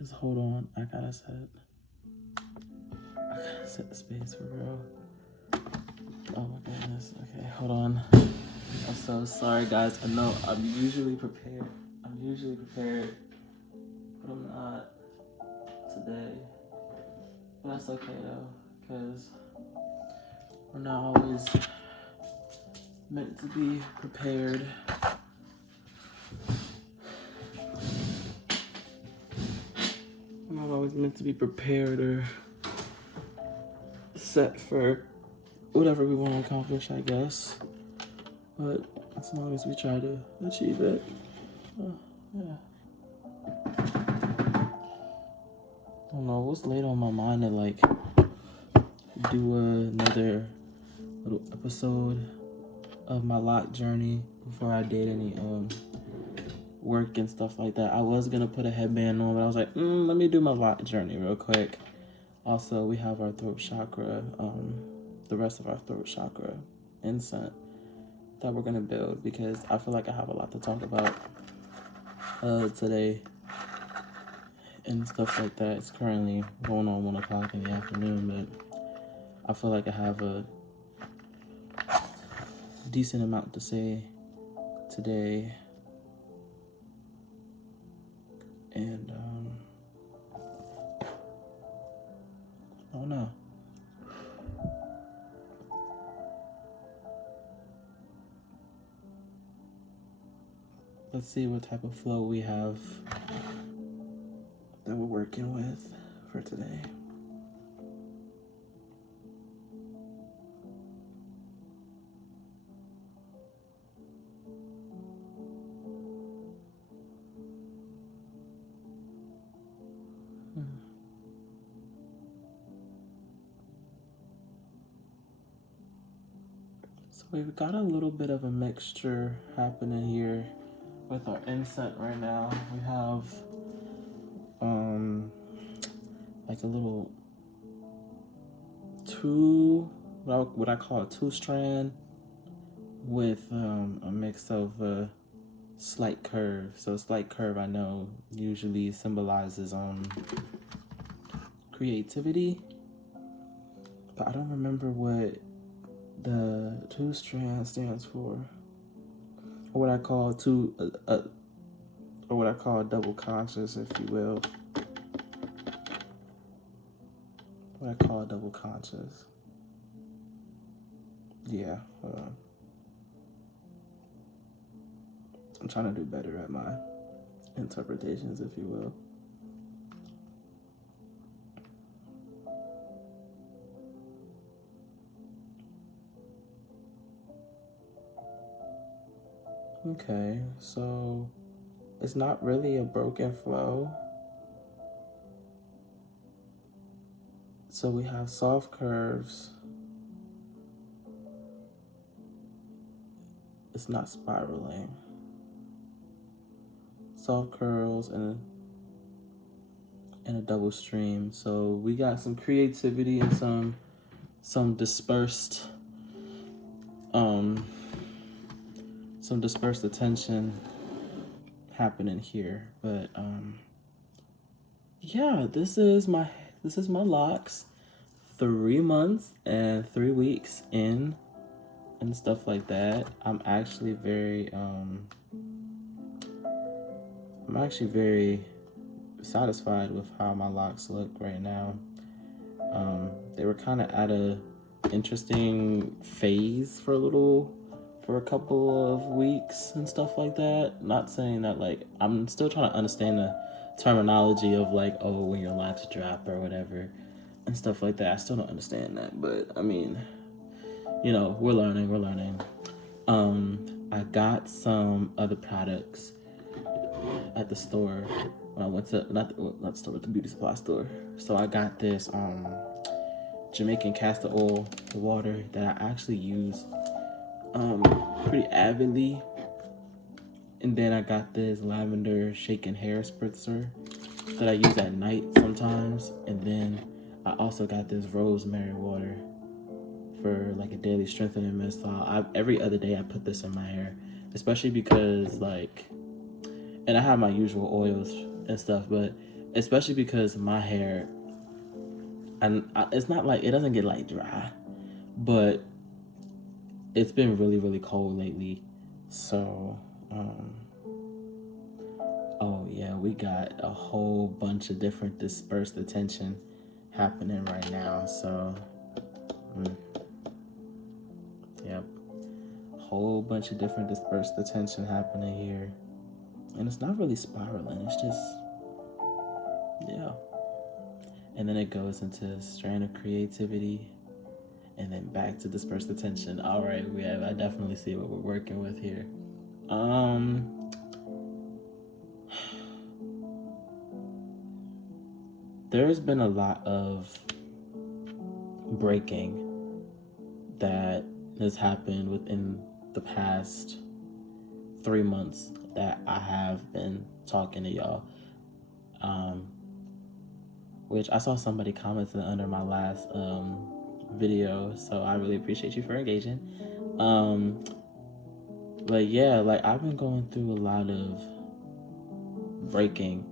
Cause hold on, I gotta set the space for real. Oh my goodness. Okay, hold on. I'm so sorry, guys. I know I'm usually prepared, but I'm not today. But that's okay though, because we're not always meant to be prepared. We're not always meant to be prepared or set for whatever we want to accomplish, I guess. But as long as we try to achieve it, yeah. I don't know what's laid on my mind to like do another little episode of my Loc'd journey before I did any work and stuff like that. I was gonna put a headband on, but I was like, let me do my Loc'd journey real quick. Also, we have our throat chakra, the rest of our throat chakra, Incense, that we're gonna build because I feel like I have a lot to talk about today and stuff like that. It's currently going on 1 o'clock in the afternoon, but I feel like I have a decent amount to say today. And I don't know. Let's see what type of flow we have that we're working with for today. So we've got a little bit of a mixture happening here with our incense right now. We have like a little what I call a 2-strand with a mix of slight curve. So slight curve I know usually symbolizes creativity, but I don't remember what the 2-strand stands for, or what I call or what I call double conscious, if you will. What I call double conscious. Yeah. I'm trying to do better at my interpretations, if you will. Okay, so it's not really a broken flow. So we have soft curves. It's not spiraling. Soft curls and a double stream. So we got some creativity and some dispersed attention happening here. But yeah, this is my locks 3 months and 3 weeks in and stuff like that. I'm actually very satisfied with how my locks look right now. They were kind of at a interesting phase for a couple of weeks and stuff like that. Not saying that, like, I'm still trying to understand the terminology of like, oh, when your locks drop or whatever and stuff like that. I still don't understand that, but I mean, you know, we're learning. I got some other products at the store when I went to not the store, but the beauty supply store. So I got this Jamaican castor oil water that I actually use pretty avidly, and then I got this lavender shaken hair spritzer that I use at night sometimes, and then I also got this rosemary water for like a daily strengthening mist. Every other day I put this in my hair, especially because like, and I have my usual oils and stuff, but especially because my hair, and it's not like it doesn't get like dry, but it's been really really cold lately. So oh yeah, we got a whole bunch of different dispersed attention happening right now. So yep, a whole bunch of different dispersed attention happening here, and it's not really spiraling, it's just, yeah. And then it goes into strain of creativity, and then back to dispersed attention. All right, I definitely see what we're working with here. There's been a lot of breaking that has happened within the past 3 months that I have been talking to y'all. Which I saw somebody commented under my last video, so I really appreciate you for engaging. But yeah, like I've been going through a lot of breaking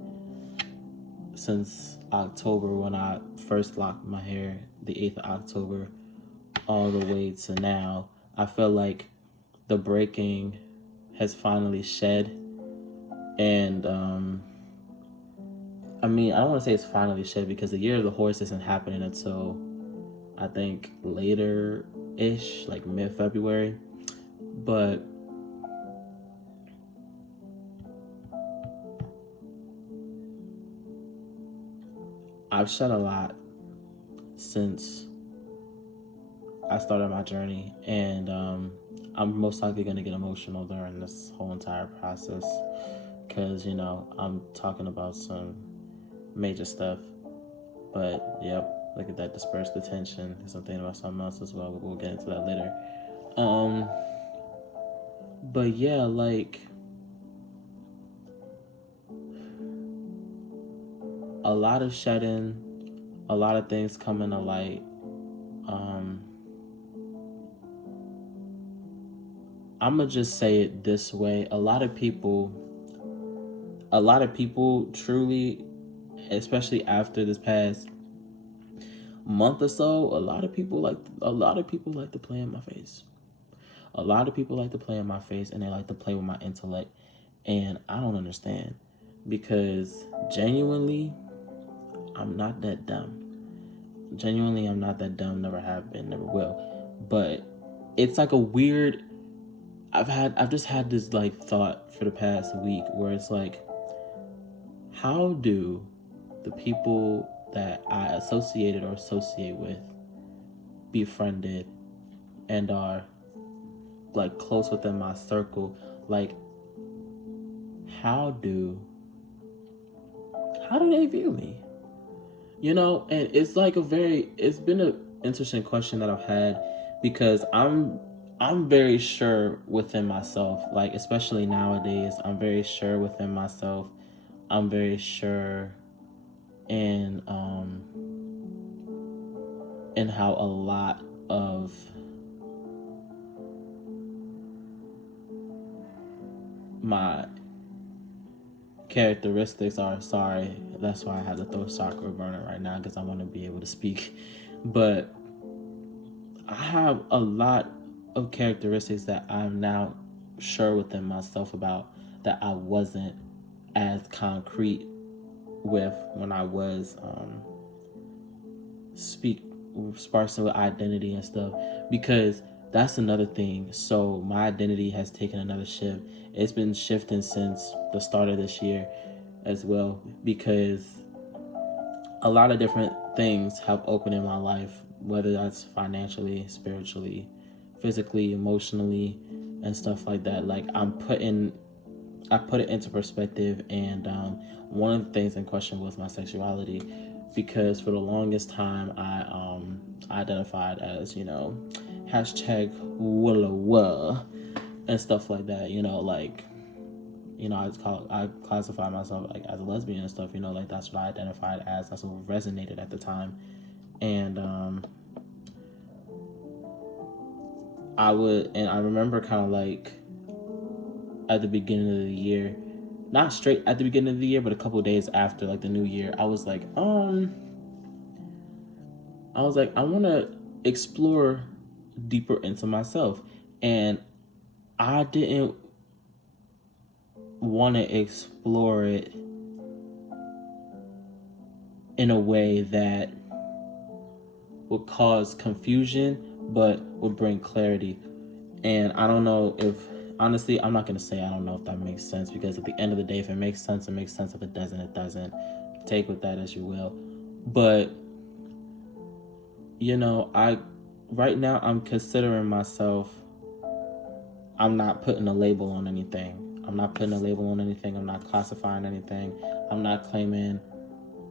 since October, when I first locked my hair, the 8th of October, all the way to now. I feel like the breaking has finally shed, and I mean, I don't want to say it's finally shed because the year of the horse isn't happening until I think later-ish, like mid-February. But I've shed a lot since I started my journey, and I'm most likely going to get emotional during this whole entire process because, you know, I'm talking about some major stuff. But yep, look at that dispersed attention. Because I'm thinking about something else as well, but we'll get into that later. But yeah, like a lot of shedding, a lot of things coming to light. I'm gonna just say it this way: a lot of people truly, especially after this past month or so, a lot of people like to play in my face. A lot of people like to play in my face, and they like to play with my intellect, and I don't understand, because genuinely, I'm not that dumb. Genuinely, I'm not that dumb. Never have been, never will. But it's like a weird. I've just had this like thought for the past week where it's like, how do the people that I associate with, befriended, and are like close within my circle, like how do they view me? You know, and it's like it's been an interesting question that I've had, because I'm very sure within myself, like especially nowadays, I'm very sure within myself. I'm very sure in how a lot of my characteristics are, sorry, that's why I have the throat chakra burning right now, because I want to be able to speak. But I have a lot of characteristics that I'm now sure within myself about, that I wasn't as concrete with when I was sparsing with identity and stuff, because that's another thing. So my identity has taken another shift. It's been shifting since the start of this year as well, because a lot of different things have opened in my life, whether that's financially, spiritually, physically, emotionally, and stuff like that. Like I put it into perspective, and one of the things in question was my sexuality, because for the longest time I identified as, you know, hashtag walla and stuff like that, you know, like, you know, I classify myself like as a lesbian and stuff, you know, like that's what I identified as, that's what resonated at the time. And I remember kind of like at the beginning of the year not straight at the beginning of the year, but a couple of days after, like the new year, I was like, I want to explore deeper into myself. And I didn't want to explore it in a way that would cause confusion, but would bring clarity. And I don't know if, honestly, I'm not going to say I don't know if that makes sense, because at the end of the day, if it makes sense, it makes sense. If it doesn't, it doesn't. Take with that as you will. But, right now I'm considering myself, I'm not putting a label on anything. I'm not classifying anything. I'm not claiming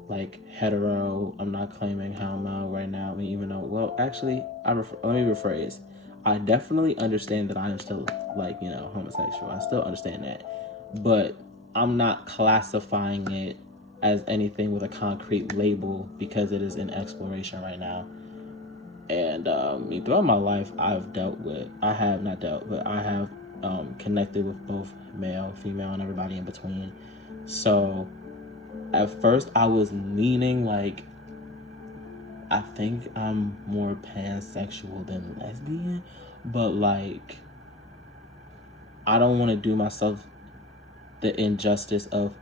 like hetero. I'm not claiming homo right now. I mean, even though, well, actually, let me rephrase. I definitely understand that I am still homosexual. I still understand that, but I'm not classifying it as anything with a concrete label, because it is in exploration right now. And throughout my life, I have connected with both male, female, and everybody in between. So at first I was leaning like, I think I'm more pansexual than lesbian, but like, I don't want to do myself the injustice of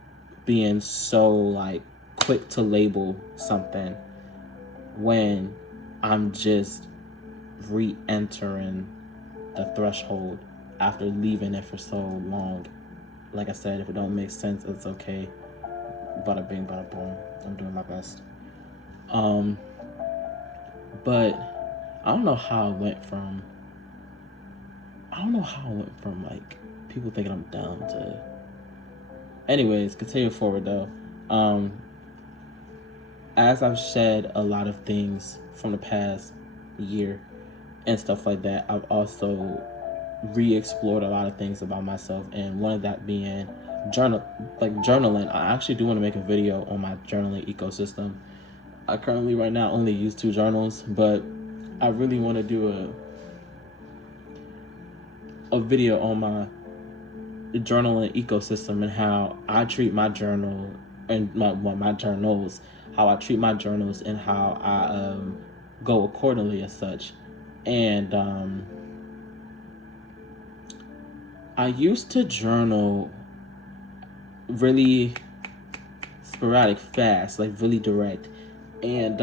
being so like quick to label something when I'm just re-entering the threshold after leaving it for so long. Like I said, if it don't make sense, it's okay. Bada bing, bada boom. I'm doing my best. But I don't know how it went from like people thinking I'm dumb to. Anyways, continue forward though. As I've shed a lot of things from the past year and stuff like that, I've also re-explored a lot of things about myself, and one of that being journaling. I actually do want to make a video on my journaling ecosystem. I currently right now only use 2 journals, but I really want to do a video on my journaling ecosystem and how I treat my journal and my journals, how I treat my journals, and how I go accordingly as such. And I used to journal really sporadic, fast, like really direct. And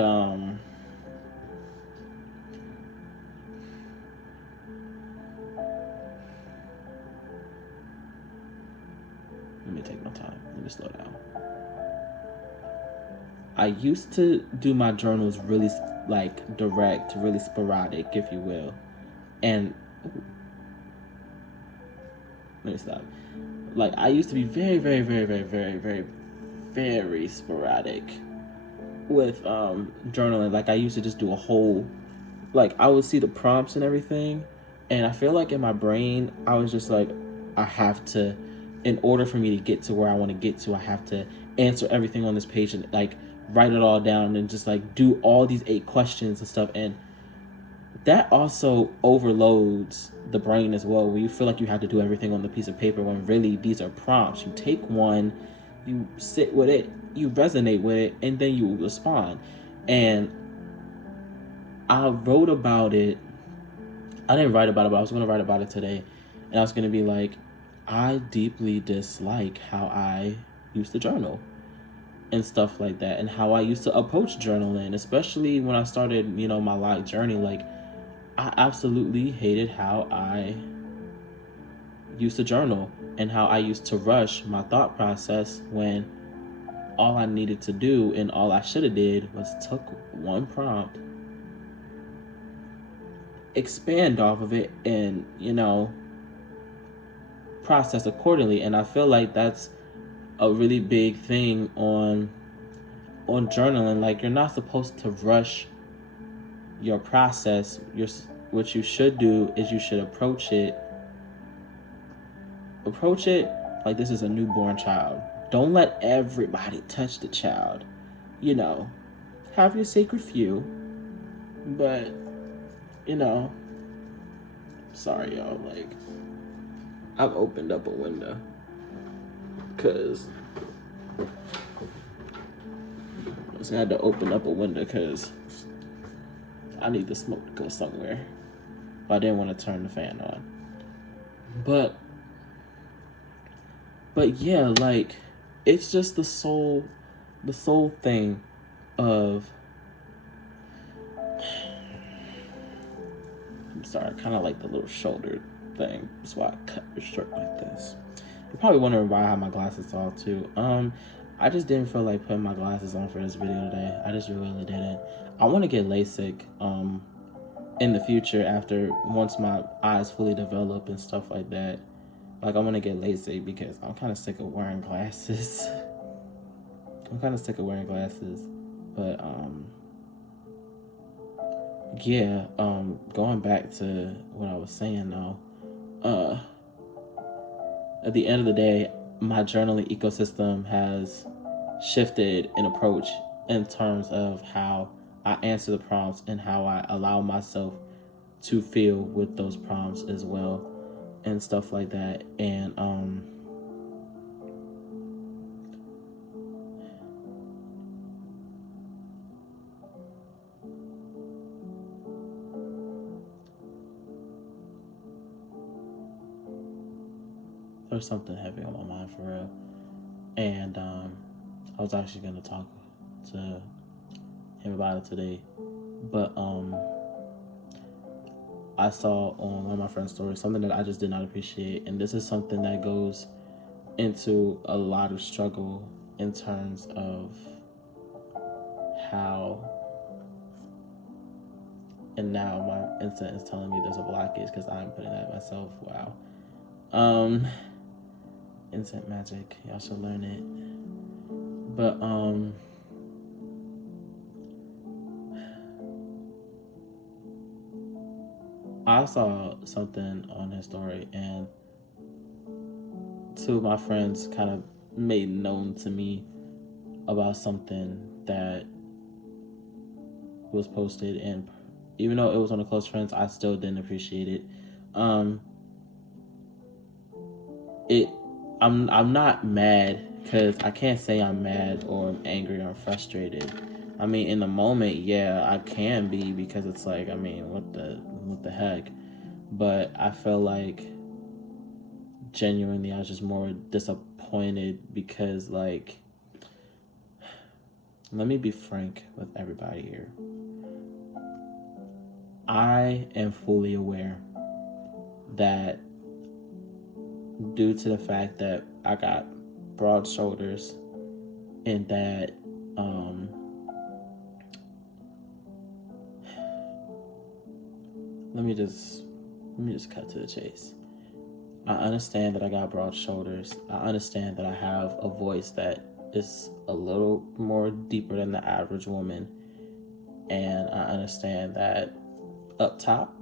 let me take my time. Let me slow down. I used to do my journals really like direct, really sporadic, if you will. And let me stop. Like, I used to be very, very, very, very, very, very, very sporadic with journaling. Like, I used to just do a whole, like, I would see the prompts and everything, and I feel like in my brain I was just like, I have to, in order for me to get to where I want to get to, I have to answer everything on this page and like write it all down and just like do all these 8 questions and stuff. And that also overloads the brain as well, where you feel like you have to do everything on the piece of paper when really these are prompts. You take one, you sit with it, you resonate with it, and then you respond. And I wrote about it. I didn't write about it, but I was going to write about it today. And I was going to be like, I deeply dislike how I used to journal and stuff like that, and how I used to approach journaling, especially when I started, my Loc'd journey. Like, I absolutely hated how I used to journal and how I used to rush my thought process, when all I needed to do and all I should have did was took one prompt, expand off of it, and process accordingly. And I feel like that's a really big thing on journaling. Like, you're not supposed to rush your process. What you should do is you should approach it like this is a newborn child. Don't let everybody touch the child. Have your sacred few, but sorry y'all, like, I've opened up a window because I had to open up a window because I need the smoke to go somewhere. But I didn't want to turn the fan on. But yeah, like, it's just the soul thing of, I'm sorry, I kind of like the little shoulder thing. That's why I cut the shirt like this. You're probably wondering why I have my glasses off too. I just didn't feel like putting my glasses on for this video today. I just really didn't. I want to get LASIK in the future once my eyes fully develop and stuff like that. Like, I want to get LASIK because I'm kind of sick of wearing glasses. But yeah, going back to what I was saying though, at the end of the day, my journaling ecosystem has shifted in approach in terms of how I answer the prompts and how I allow myself to feel with those prompts as well and stuff like that. And there's something heavy on my mind for real. And I was actually going to talk to him about it today. But I saw on one of my friend's stories something that I just did not appreciate. And this is something that goes into a lot of struggle in terms of how, and now my Incense is telling me there's a blockage because I'm putting that myself. Wow. Incense magic, y'all should learn it. But I saw something on his story, and two of my friends kind of made known to me about something that was posted, and even though it was on the close friends, I still didn't appreciate it. I'm not mad, because I can't say I'm mad or I'm angry or I'm frustrated. I mean, in the moment, yeah, I can be, because it's like, I mean, what the heck? But I feel like genuinely I was just more disappointed because, like, let me be frank with everybody here. I am fully aware that due to the fact that I got broad shoulders and that let me just cut to the chase. I understand that I got broad shoulders. I understand that I have a voice that is a little more deeper than the average woman. And I understand that up top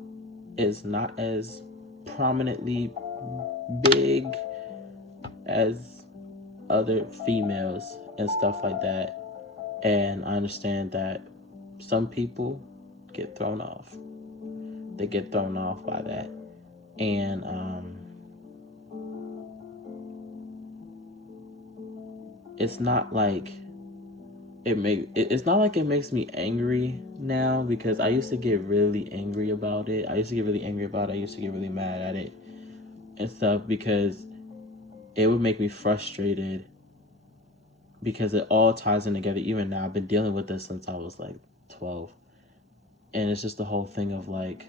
is not as prominently big as other females and stuff like that. And I understand that some people get thrown off. They get thrown off by that. And it's not like it makes me angry now, because I used to get really angry about it. I used to get really mad at it and stuff, because it would make me frustrated, because it all ties in together. Even now, I've been dealing with this since I was like 12. And it's just the whole thing of like,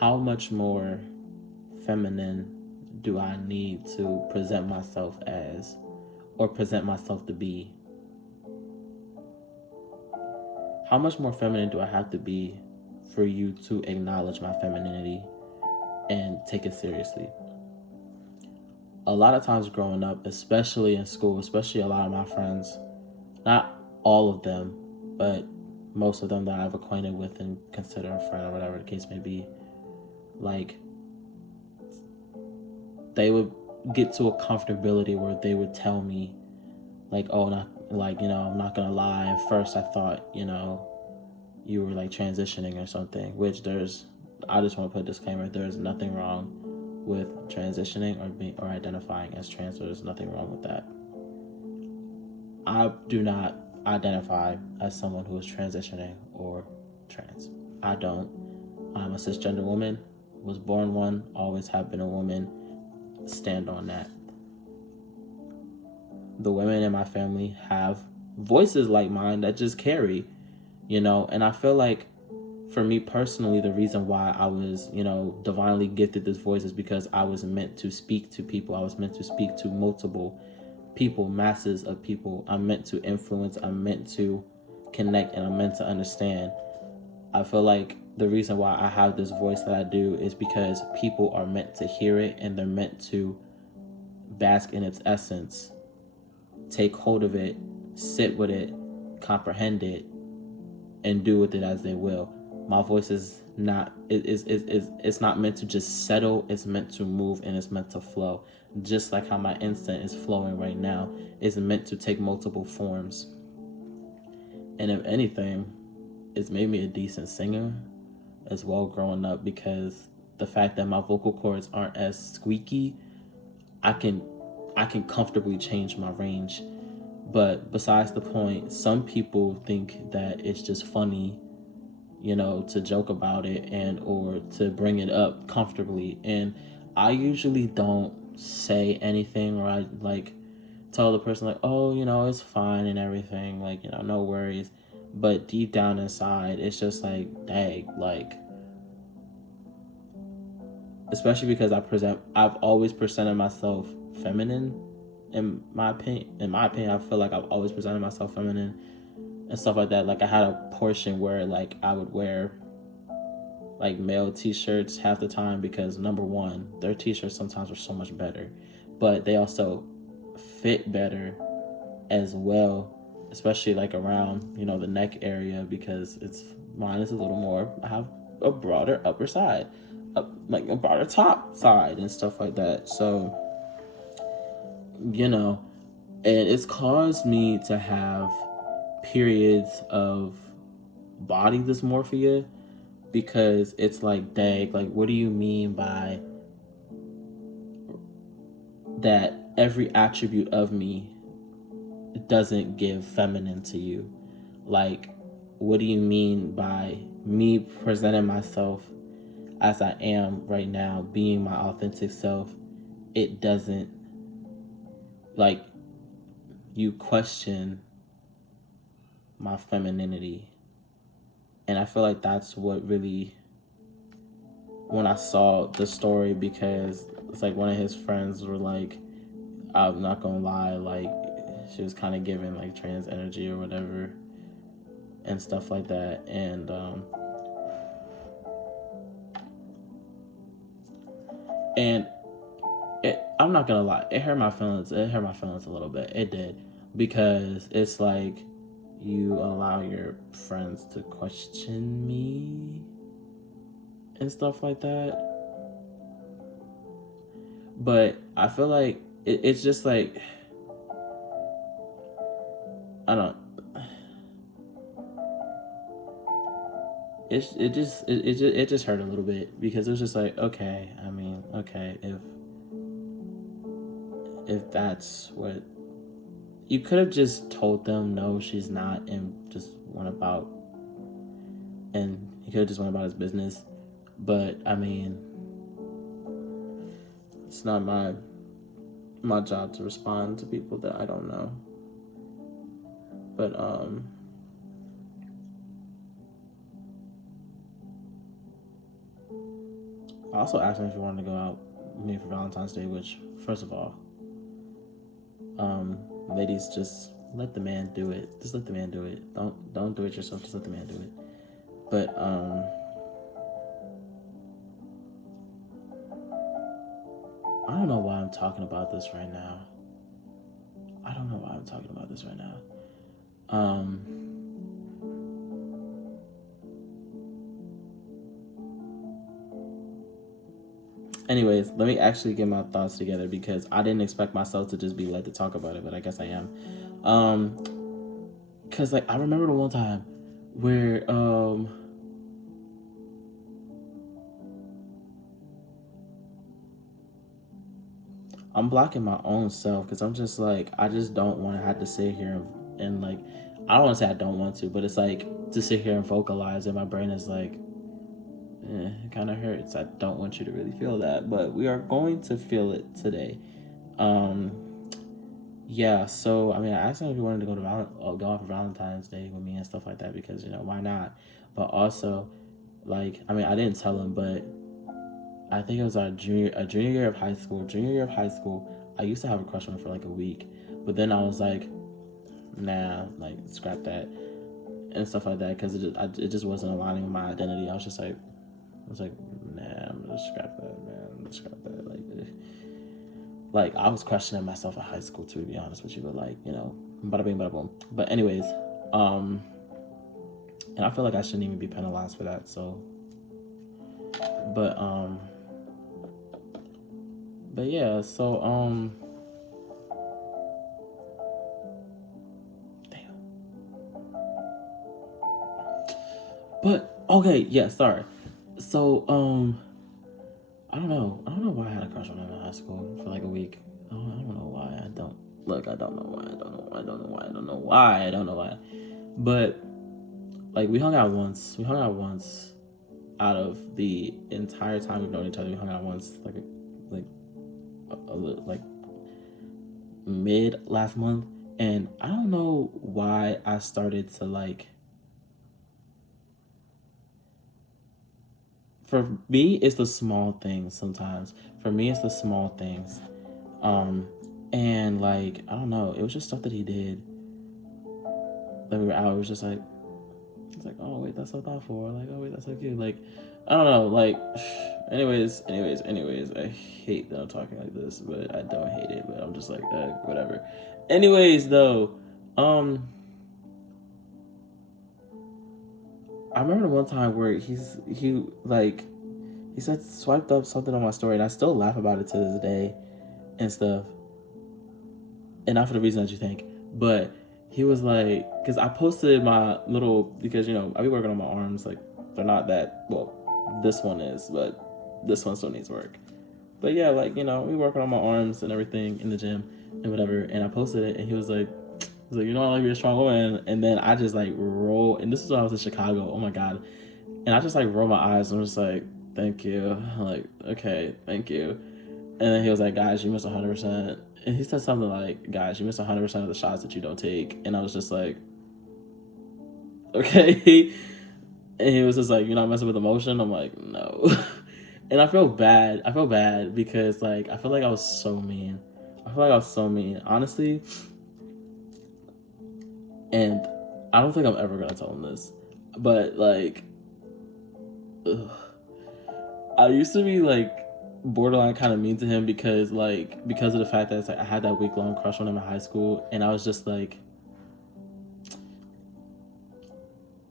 how much more feminine do I need to present myself as, or present myself to be? How much more feminine do I have to be for you to acknowledge my femininity and take it seriously? A lot of times growing up, especially in school, especially a lot of my friends, not all of them, but most of them that I've acquainted with and consider a friend or whatever the case may be, like, they would get to a comfortability where they would tell me, like, oh, not like, you know, I'm not gonna lie, at first I thought, you know, you were like transitioning or something, which I just want to put a disclaimer, there's nothing wrong with transitioning or identifying as trans. There's nothing wrong with that. I do not identify as someone who is transitioning or trans. I don't. I'm a cisgender woman, was born one, always have been a woman, stand on that. The women in my family have voices like mine that just carry, and I feel like for me personally, the reason why I was, divinely gifted this voice is because I was meant to speak to people. I was meant to speak to multiple people, masses of people. I'm meant to influence, I'm meant to connect, and I'm meant to understand. I feel like the reason why I have this voice that I do is because people are meant to hear it, and they're meant to bask in its essence, take hold of it, sit with it, comprehend it, and do with it as they will. My voice is not it's not meant to just settle. It's meant to move, and it's meant to flow. Just like how my incense is flowing right now, it's meant to take multiple forms. And if anything, it's made me a decent singer as well growing up, because the fact that my vocal cords aren't as squeaky, I can comfortably change my range. But besides the point, some people think that it's just funny, to joke about it and or to bring it up comfortably. And I usually don't say anything, or I tell the person oh, it's fine and everything, no worries. But deep down inside, it's just dang, especially because I've always presented myself feminine. In my opinion, I feel like I've always presented myself feminine and stuff like that. I had a portion where I would wear male t-shirts half the time, because number one, their t-shirts sometimes are so much better, but they also fit better as well, especially around the neck area, because mine is a little more, I have a broader upper side, a broader top side and stuff like that. So and it's caused me to have periods of body dysmorphia, because it's dang, what do you mean by that every attribute of me doesn't give feminine to you? What do you mean by me presenting myself as I am right now, being my authentic self? It doesn't, you question my femininity. And I feel like that's what really, when I saw the story, because it's one of his friends were I'm not gonna lie, she was kind of giving trans energy or whatever and stuff like that. And I'm not gonna lie, it hurt my feelings a little bit. It did, because it's you allow your friends to question me and stuff like that. But I feel it's just I don't. It just hurt a little bit, because it was just okay. I mean, okay, if that's what you could have just told them, no, she's not, and just went about, and he could have just went about his business. But I mean, it's not my job to respond to people that I don't know. But I also asked him if he wanted to go out with me for Valentine's Day, which, first of all, ladies, just let the man do it. Just let the man do it. Don't do it yourself. Just let the man do it. But I don't know why I'm talking about this right now. Anyways, let me actually get my thoughts together, because I didn't expect myself to just be led to talk about it, but I guess I am. Because I remember the one time where I'm blocking my own self because I'm just like, I just don't want to have to sit here and like, I don't want to say I don't want to, but it's like to sit here and vocalize, and my brain is like, it kind of hurts. I don't want you to really feel that, but we are going to feel it today. Yeah, so I mean, I asked him if he wanted to go go out for Valentine's Day with me and stuff like that because why not? But also, like, I mean, I didn't tell him, but I think it was our junior year of high school. Junior year of high school, I used to have a crush on her for like a week, but then I was like, nah, like scrap that and stuff like that because it just wasn't aligning with my identity. I was like, nah, I'm gonna scrap that, man. I'm gonna scrap that. Like I was questioning myself in high school too, to be honest with you. But like, bada bing, bada boom. But anyways, and I feel like I shouldn't even be penalized for that. So, but yeah. So damn. But okay, yeah. Sorry. So I don't know. I don't know why I had a crush on him in high school for like a week. I don't know why. I don't. Look, I don't know why. I don't know why. I don't know why. I don't know why. I don't know why. But like we hung out once. We hung out once out of the entire time we've known each other. We hung out once like mid last month, and I don't know why I started to like. For me, it's the small things sometimes. For me, it's the small things. And like, I don't know, it was just stuff that he did. That we were out, it was just like, it's like, oh wait, that's so thoughtful. Or like, oh wait, that's so cute. Like, I don't know, like, anyways, I hate that I'm talking like this, but I don't hate it, but I'm just like, whatever. Anyways, though, I remember one time where he said swiped up something on my story, and I still laugh about it to this day and stuff. And not for the reason that you think, but he was like, because I posted my little, because I be working on my arms, like they're not that well. This one is, but this one still needs work. But yeah, like we working on my arms and everything in the gym and whatever. And I posted it, and he was like, I like you're a strong woman. And then I just like roll, and this is when I was in Chicago. Oh my god! And I just like roll my eyes. And I'm just like, thank you. I'm like, okay, thank you. And then he was like, guys, you missed 100%. And he said something like, guys, you missed 100% of the shots that you don't take. And I was just like, okay. And he was just like, you're not messing with emotion? I'm like, no. And I feel bad. I feel bad because like, I feel like I was so mean. Honestly. And I don't think I'm ever going to tell him this. But like, ugh. I used to be like, borderline kind of mean to him because of the fact that it's like I had that week-long crush on him in high school, and I was like,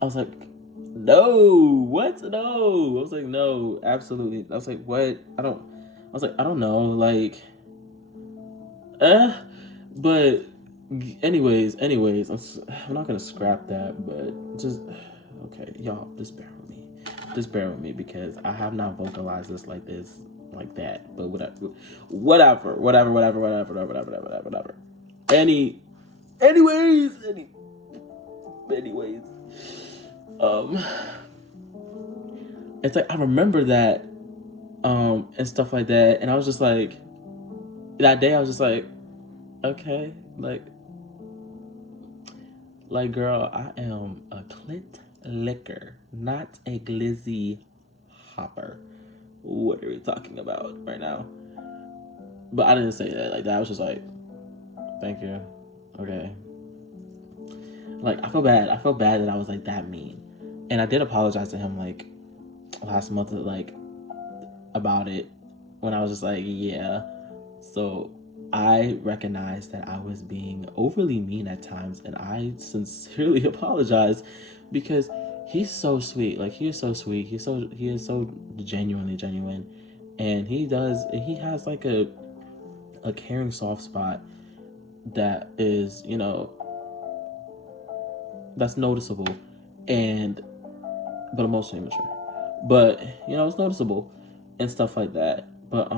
no, what? No. I was like, no, absolutely. I was like, what? I don't know, like, but anyways, I'm not gonna scrap that, but just, okay, y'all, just bear with me because I have not vocalized this like that, but whatever. Anyways, it's like I remember that, and stuff like that, and I was just like, that day I was just like, okay, like girl, I am a clit licker, not a glizzy hopper. What are we talking about right now? But I didn't say that like that. I was just like, thank you. Okay. Like I feel bad that I was like that mean. And I did apologize to him like last month like about it when I was just like, yeah. So I recognized that I was being overly mean at times, and I sincerely apologize because he's so sweet. Like he is so sweet. He is so genuinely genuine, and he has like a caring soft spot that is that's noticeable, but emotionally mature. But it's noticeable and stuff like that. But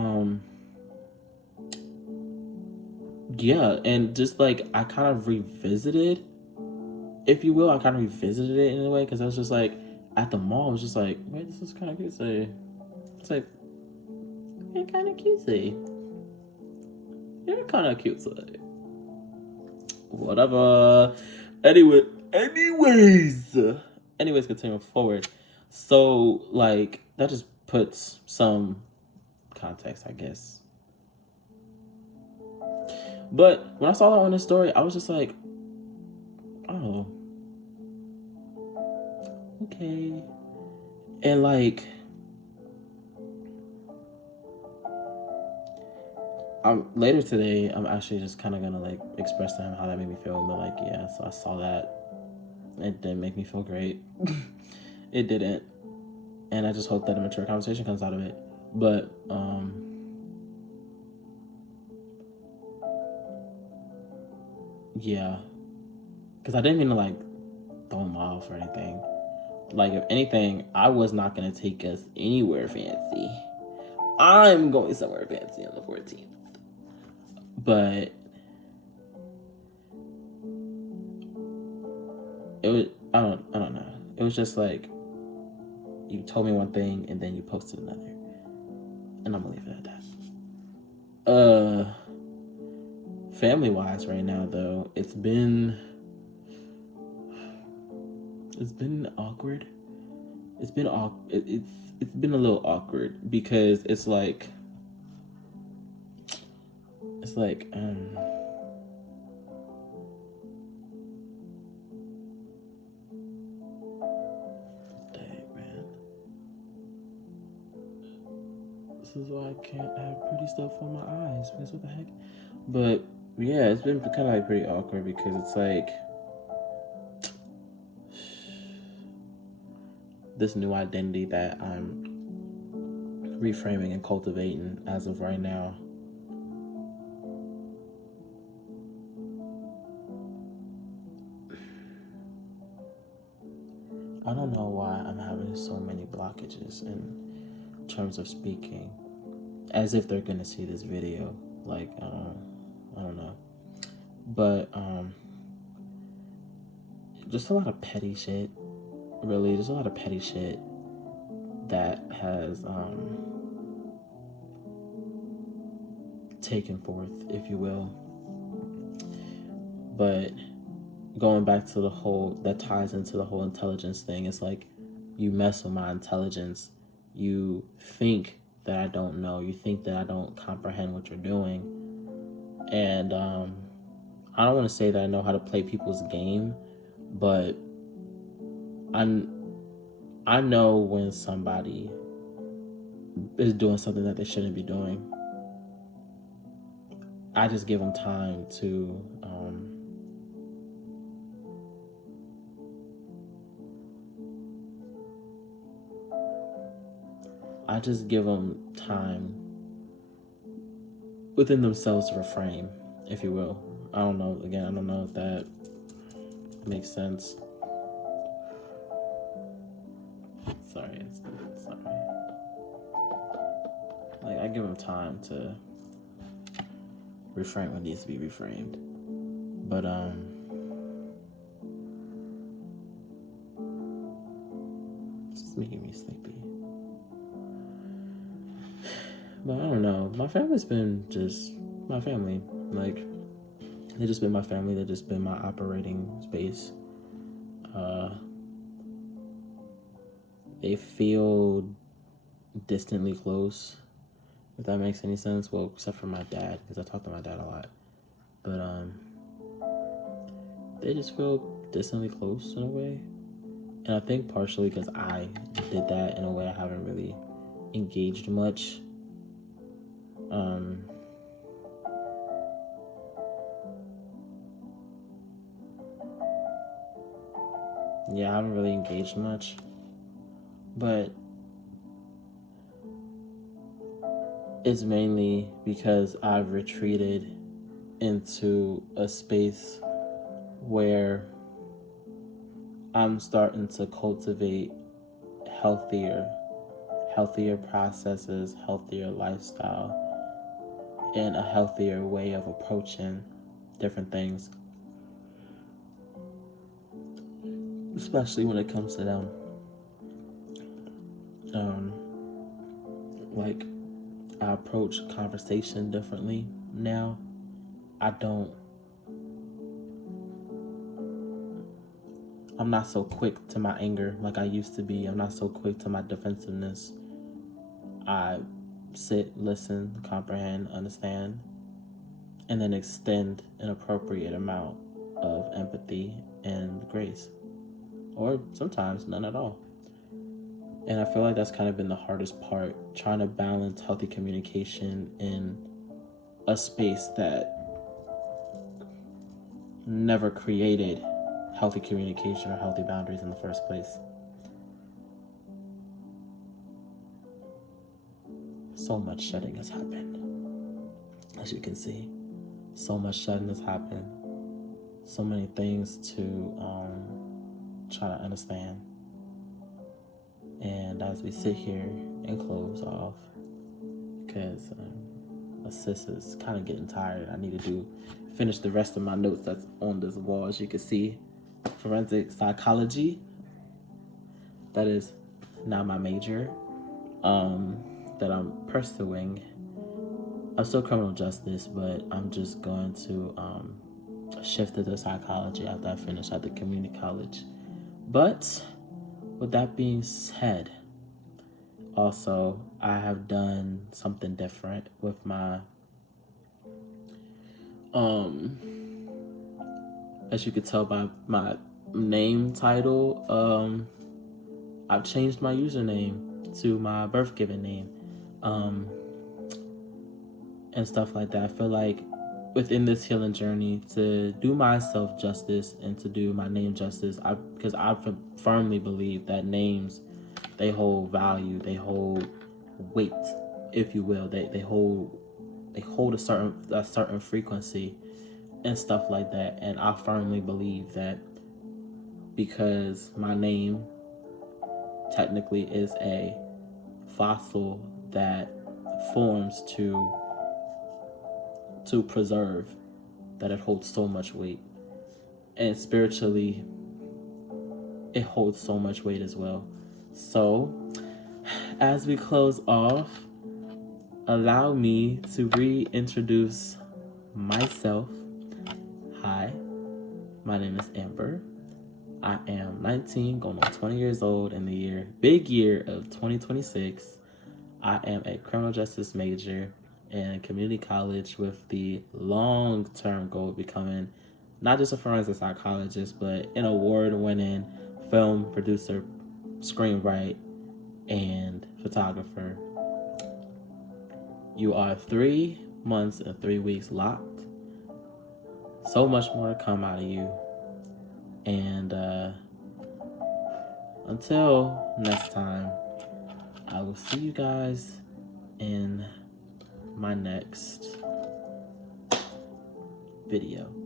yeah, and just like I kind of revisited, if you will, I kind of revisited it in a way because I was just like at the mall. I was just like, wait, this is kind of cutesy. It's like, you're kind of cutesy. You're kind of cutesy. Whatever. Anyways, continuing forward. So like that just puts some context, I guess. But when I saw that on this story, I was just like, oh, okay. And like, later today, I'm actually just kind of gonna like express to him how that made me feel. But like, yeah, so I saw that. It didn't make me feel great. It didn't. And I just hope that a mature conversation comes out of it. But, yeah. Because I didn't mean to like throw him off or anything. Like, if anything, I was not going to take us anywhere fancy. I'm going somewhere fancy on the 14th. But it was, I don't know. It was just like, you told me one thing and then you posted another. And I'm going to leave it at that. Family-wise right now, though, it's been awkward. It's been a little awkward because it's like dang, man, this is why I can't have pretty stuff on my eyes because what the heck. But yeah, it's been kind of like pretty awkward because it's like this new identity that I'm reframing and cultivating as of right now. I don't know why I'm having so many blockages in terms of speaking, as if they're gonna see this video. Like, I don't know, but just a lot of petty shit. Really, just a lot of petty shit that has taken forth, if you will. But going back to the whole, that ties into the whole intelligence thing. It's like, you mess with my intelligence, you think that I don't know, you think that I don't comprehend what you're doing. And I don't want to say that I know how to play people's game, but I know when somebody is doing something that they shouldn't be doing. I just give them time to I just give them time within themselves to reframe, if you will. I don't know. Again, I don't know if that makes sense. Sorry. Like, I give them time to reframe what needs to be reframed. But it's just making me sleepy. But I don't know. My family's been just my family. Like, they just been my family. They've just been my operating space. They feel distantly close, if that makes any sense. Well, except for my dad, because I talk to my dad a lot. But they just feel distantly close in a way. And I think partially because I did that in a way I haven't really engaged much. Yeah, I haven't really engaged much. But it's mainly because I've retreated into a space where I'm starting to cultivate healthier processes, healthier lifestyle. and a healthier way of approaching different things, especially when it comes to them. Like, I approach conversation differently now. I'm not so quick to my anger like I used to be. I'm not so quick to my defensiveness. I sit, listen, comprehend, understand, and then extend an appropriate amount of empathy and grace. Or sometimes none at all. And I feel like that's kind of been the hardest part, trying to balance healthy communication in a space that never created healthy communication or healthy boundaries in the first place. So much shedding has happened. As you can see, so much shedding has happened. So many things to try to understand. And as we sit here and close off, because my sis is kind of getting tired, I need to finish the rest of my notes that's on this wall. As you can see, forensic psychology, that is now my major that I'm pursuing. I'm still criminal justice, but I'm just going to shift to psychology after I finish at the community college. But with that being said, also I have done something different with my as you could tell by my name title, I've changed my username to my birth given name, and stuff like that. I feel like within this healing journey, to do myself justice and to do my name justice, because I firmly believe that names, they hold value, they hold weight, if you will. They hold a certain frequency and stuff like that. And I firmly believe that because my name technically is a fossil that forms to preserve, that it holds so much weight. And spiritually, it holds so much weight as well. So, as we close off, allow me to reintroduce myself. Hi, my name is Amber. I am 19, going on 20 years old in the big year of 2026. I am a criminal justice major in community college with the long-term goal of becoming not just a forensic psychologist, but an award-winning film producer, screenwriter, and photographer. You are 3 months and 3 weeks locked. So much more to come out of you. And until next time, I will see you guys in my next video.